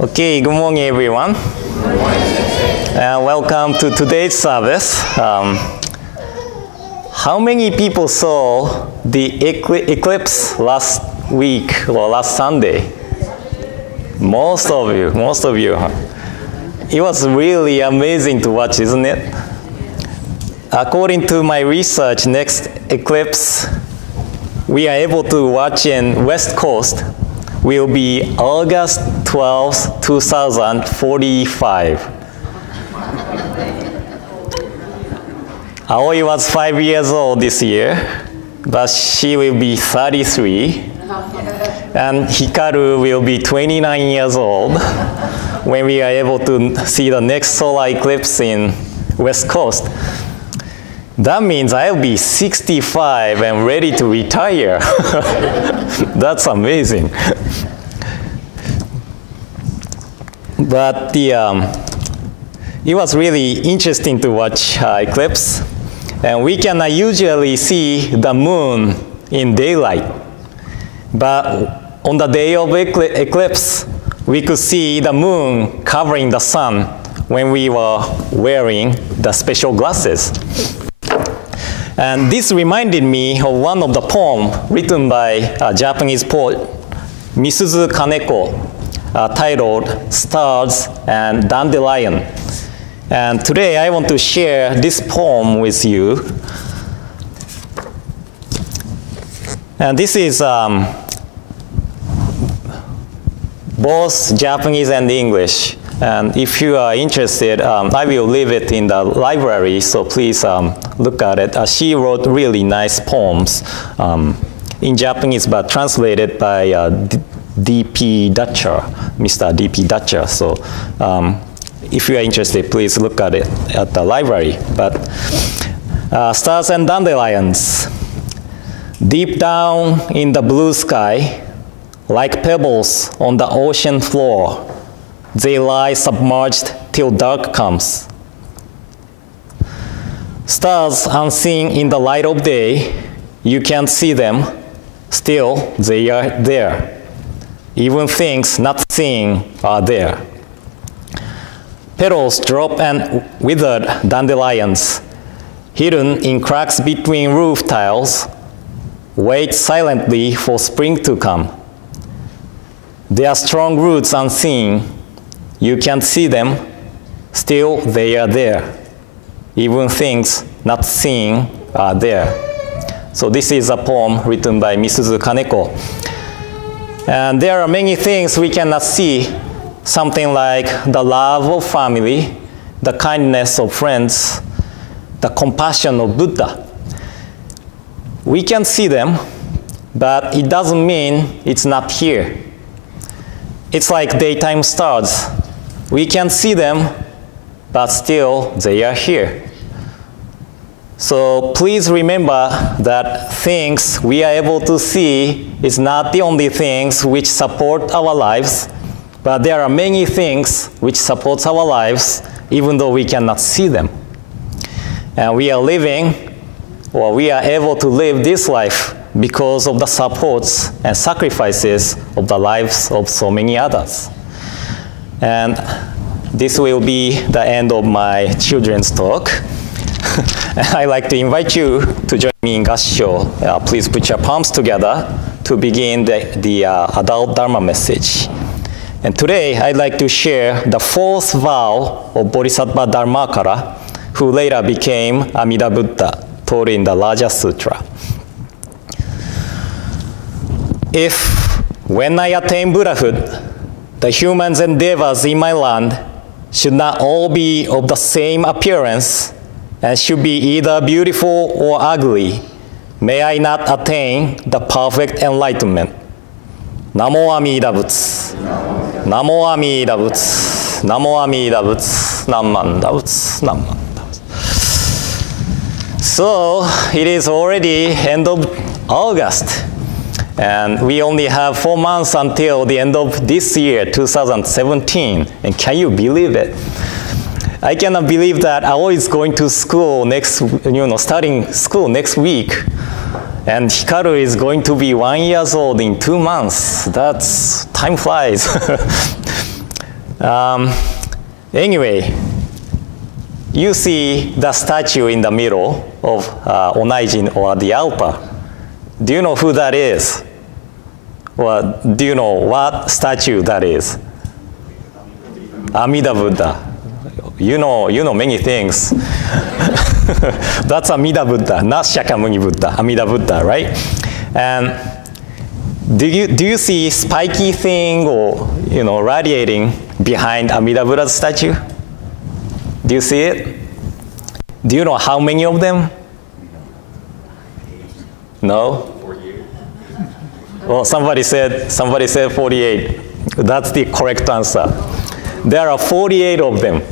Okay, good morning everyone. And welcome to today's service. How many people saw the eclipse last week or last Sunday? Most of you. It was really amazing to watch, isn't it? According to my research, next eclipse we are able to watch in West Coast will be August 12, 2045. Aoi was 5 years old this year, but she will be 33. And Hikaru will be 29 years old when we are able to see the next solar eclipse in West Coast. That means I'll be 65 and ready to retire. That's amazing. But it was really interesting to watch eclipse. And we can usually see the moon in daylight. But on the day of eclipse, we could see the moon covering the sun when we were wearing the special glasses. And this reminded me of one of the poems written by a Japanese poet, Misuzu Kaneko, titled Stars and Dandelion. And today I want to share this poem with you. And this is both Japanese and English. And if you are interested, I will leave it in the library, so please look at it. She wrote really nice poems in Japanese, but translated by D.P. Dutcher, Mr. D.P. Dutcher. So if you are interested, please look at it at the library. But Stars and Dandelions. Deep down in the blue sky, like pebbles on the ocean floor, they lie submerged till dark comes. Stars unseen in the light of day, you can't see them, still they are there. Even things not seen are there. Petals drop and withered dandelions, hidden in cracks between roof tiles, wait silently for spring to come. Their strong roots unseen, you can't see them, still they are there. Even things not seen are there. So this is a poem written by Misuzu Kaneko. And there are many things we cannot see, something like the love of family, the kindness of friends, the compassion of Buddha. We can see them, but it doesn't mean it's not here. It's like daytime stars. We can see them, but still they are here. So please remember that things we are able to see is not the only things which support our lives, but there are many things which support our lives even though we cannot see them. And we are living, or we are able to live this life because of the supports and sacrifices of the lives of so many others. And this will be the end of my children's talk. I'd like to invite you to join me in Gassho. Please put your palms together to begin the adult Dharma message. And today, I'd like to share the fourth vow of Bodhisattva Dharmakara, who later became Amita Buddha, taught in the Raja Sutra. If, when I attain Buddhahood, the humans and devas in my land should not all be of the same appearance and should be either beautiful or ugly, may I not attain the perfect enlightenment. Namo Amida Butsu. Namo Amida Butsu. Namo Amida Butsu. Namanda Butsu. Namanda Butsu. So it is already end of August. And we only have 4 months until the end of this year, 2017. And can you believe it? I cannot believe that Aoi is going to school starting school next week. And Hikaru is going to be 1 year old in 2 months. Time flies. Anyway, you see the statue in the middle of Onaijin or the altar. Do you know who that is? Or do you know what statue that is? Amita Buddha. You know many things. That's Amita Buddha, not Shakyamuni Buddha, Amita Buddha, right? And do you see spiky thing or radiating behind Amita Buddha's statue? Do you see it? Do you know how many of them? No? 48. Well, somebody said 48. That's the correct answer. There are 48 of them.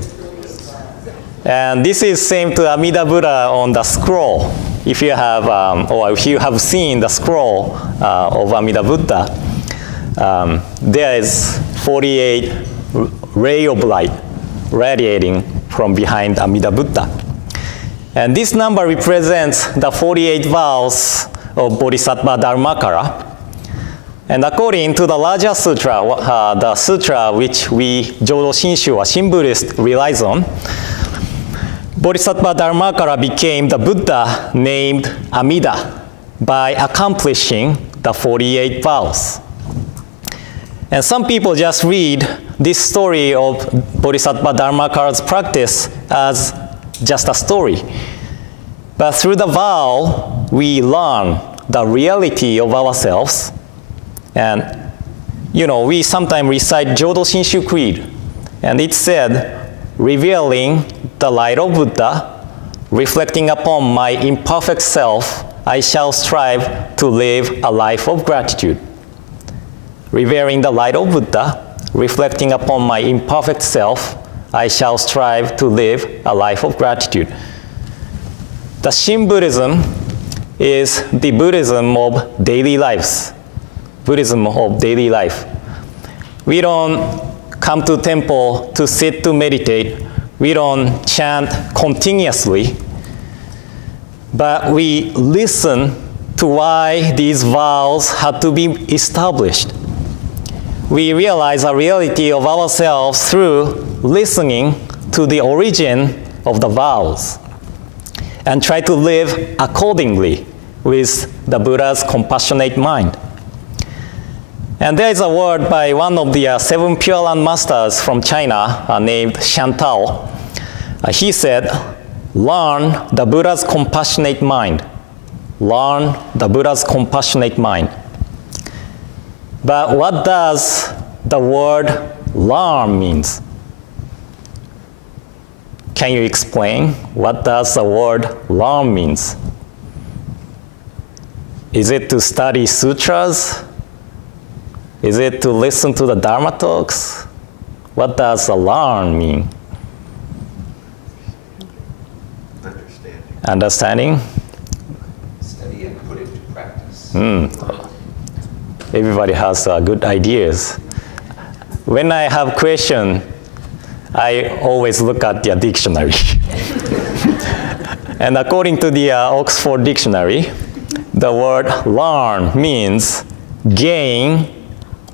And this is same to Amita Buddha on the scroll. If you have, or if you have seen the scroll of Amita Buddha, there is 48 ray of light radiating from behind Amita Buddha. And this number represents the 48 vows of Bodhisattva Dharmakara. And according to the larger sutra, the sutra which we Jodo Shinshu or Shin Buddhist relies on, Bodhisattva Dharmakara became the Buddha named Amida by accomplishing the 48 vows. And some people just read this story of Bodhisattva Dharmakara's practice as just a story. But through the vow, we learn the reality of ourselves. And, we sometimes recite Jodo Shinshu Creed. And it said, revealing the light of Buddha, reflecting upon my imperfect self, I shall strive to live a life of gratitude. Revering the light of Buddha, reflecting upon my imperfect self, I shall strive to live a life of gratitude. The Shin Buddhism is the Buddhism of daily lives. Buddhism of daily life. We don't come to temple to sit to meditate. We don't chant continuously, but we listen to why these vows had to be established. We realize the reality of ourselves through listening to the origin of the vows and try to live accordingly with the Buddha's compassionate mind. And there is a word by one of the 7 Pure Land masters from China named Chantal. He said, learn the Buddha's compassionate mind. Learn the Buddha's compassionate mind. But what does the word learn means? Can you explain what does the word learn means? Is it to study sutras? Is it to listen to the Dharma talks? What does the learn mean? Understanding? Study and put it to practice. Everybody has good ideas. When I have question, I always look at the dictionary. And according to the Oxford Dictionary, the word learn means gain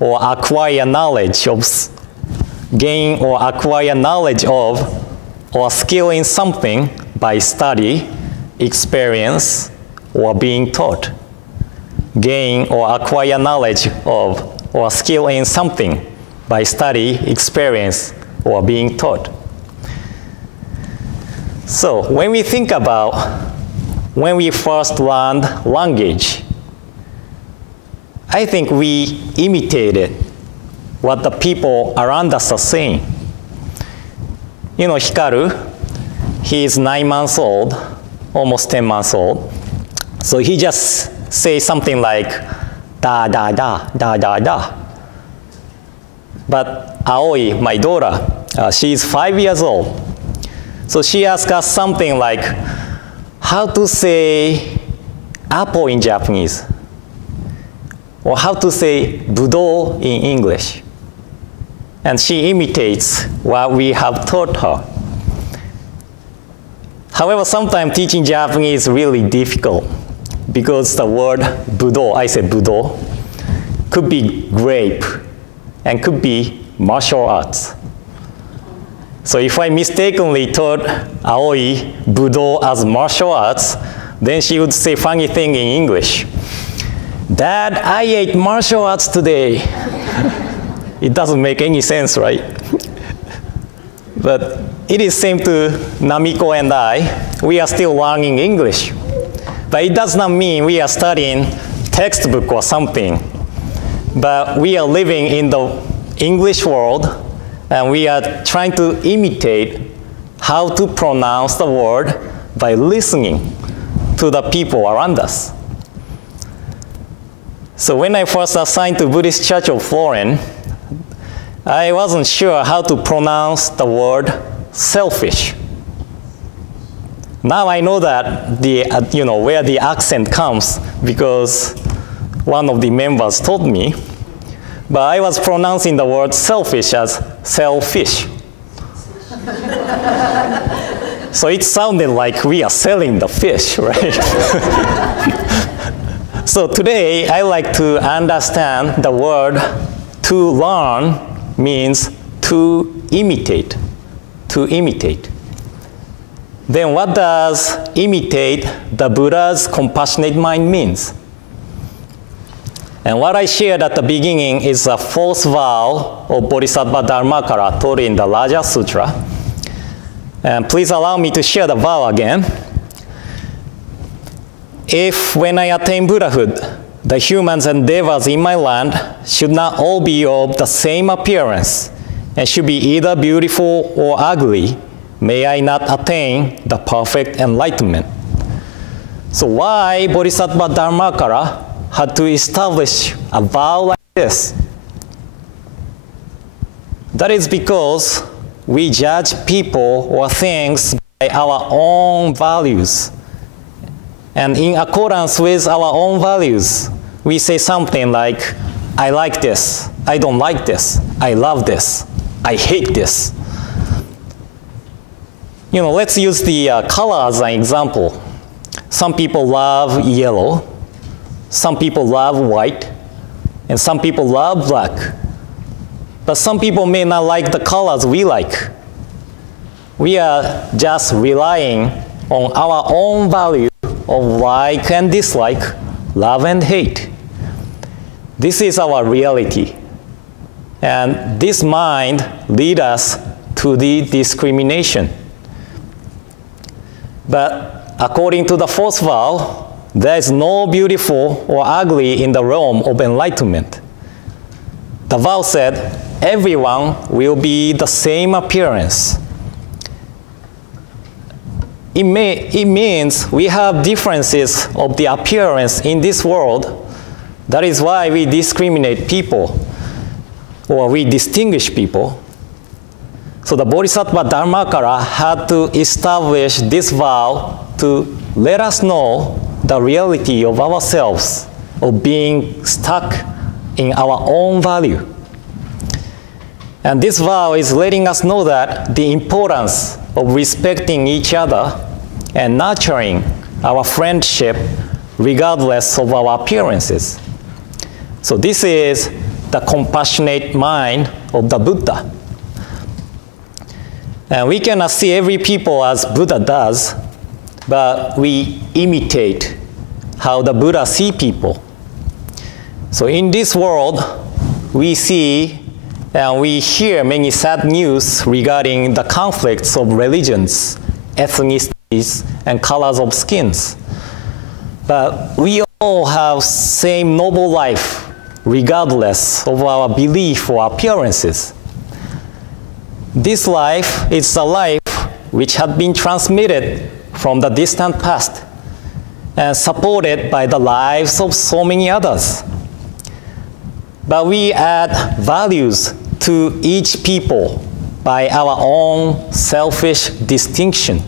or acquire knowledge of, or skill in something by study, experience, or being taught. Gain or acquire knowledge of or skill in something by study, experience, or being taught. So when we think about when we first learned language, I think we imitated what the people around us are saying. Hikaru, he is 9 months old, almost 10 months old. So he just says something like, da, da, da, da, da, da. But Aoi, my daughter, she is 5 years old. So she asked us something like, how to say apple in Japanese? Or how to say Budo in English. And she imitates what we have taught her. However, sometimes teaching Japanese is really difficult because the word Budo, I said Budo, could be grape and could be martial arts. So if I mistakenly taught Aoi Budo as martial arts, then she would say funny thing in English. Dad, I ate martial arts today. It doesn't make any sense, right? But it is same to Namiko and I. We are still learning English. But it does not mean we are studying textbook or something. But we are living in the English world, and we are trying to imitate how to pronounce the word by listening to the people around us. So when I first assigned to Buddhist Church of Florence, I wasn't sure how to pronounce the word selfish. Now I know that where the accent comes because one of the members told me, but I was pronouncing the word selfish as selfish. So it sounded like we are selling the fish, right? So today I like to understand the word to learn means to imitate, to imitate. Then what does imitate the Buddha's compassionate mind means? And what I shared at the beginning is a fourth vow of Bodhisattva Dharmakara taught in the Raja Sutra. And please allow me to share the vow again. If when I attain Buddhahood, the humans and devas in my land should not all be of the same appearance and should be either beautiful or ugly, may I not attain the perfect enlightenment. So why Bodhisattva Dharmakara had to establish a vow like this? That is because we judge people or things by our own values. And in accordance with our own values, we say something like, I like this, I don't like this, I love this, I hate this. Let's use the color as an example. Some people love yellow, some people love white, and some people love black. But some people may not like the colors we like. We are just relying on our own value of like and dislike, love and hate. This is our reality. And this mind leads us to the discrimination. But according to the fourth vow, there is no beautiful or ugly in the realm of enlightenment. The vow said, everyone will be the same appearance. It means we have differences of the appearance in this world. That is why we discriminate people, or we distinguish people. So the Bodhisattva Dharmakara had to establish this vow to let us know the reality of ourselves, of being stuck in our own value. And this vow is letting us know that the importance of respecting each other and nurturing our friendship regardless of our appearances. So this is the compassionate mind of the Buddha. And we cannot see every people as Buddha does, but we imitate how the Buddha sees people. So in this world, we see and we hear many sad news regarding the conflicts of religions, ethnicities, and colors of skins. But we all have same noble life, regardless of our belief or appearances. This life is a life which had been transmitted from the distant past and supported by the lives of so many others. But we add values to each people by our own selfish distinction.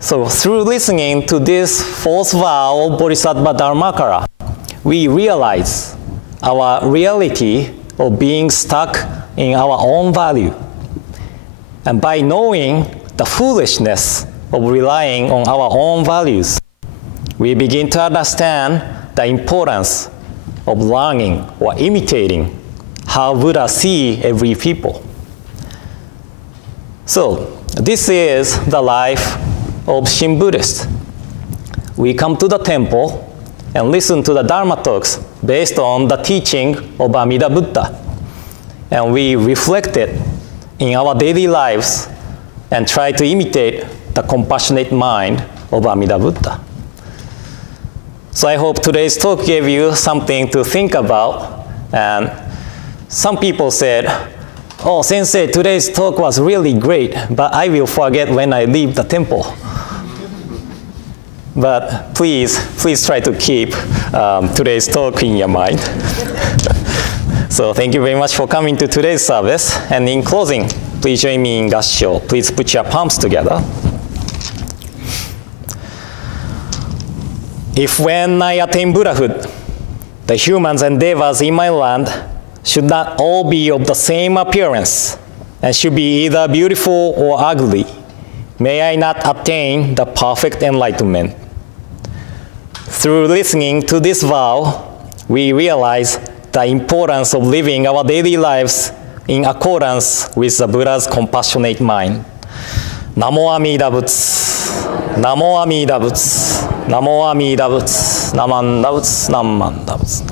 So through listening to this fourth vow of Bodhisattva Dharmakara, we realize our reality of being stuck in our own value. And by knowing the foolishness of relying on our own values, we begin to understand the importance of learning or imitating how Buddha sees every people. So, this is the life of Shin Buddhist. We come to the temple and listen to the Dharma talks based on the teaching of Amita Buddha. And we reflect it in our daily lives and try to imitate the compassionate mind of Amita Buddha. So I hope today's talk gave you something to think about. And some people said, "Oh, Sensei, today's talk was really great, but I will forget when I leave the temple." But please try to keep today's talk in your mind. So thank you very much for coming to today's service. And in closing, please join me in Gassho. Please put your palms together. If when I attain Buddhahood, the humans and devas in my land should not all be of the same appearance and should be either beautiful or ugly, may I not attain the perfect enlightenment. Through listening to this vow, we realize the importance of living our daily lives in accordance with the Buddha's compassionate mind. Namo Amida Butsu, Namo Amida Butsu, Namo Amida Butsu, Namanda Butsu, Namanda Butsu.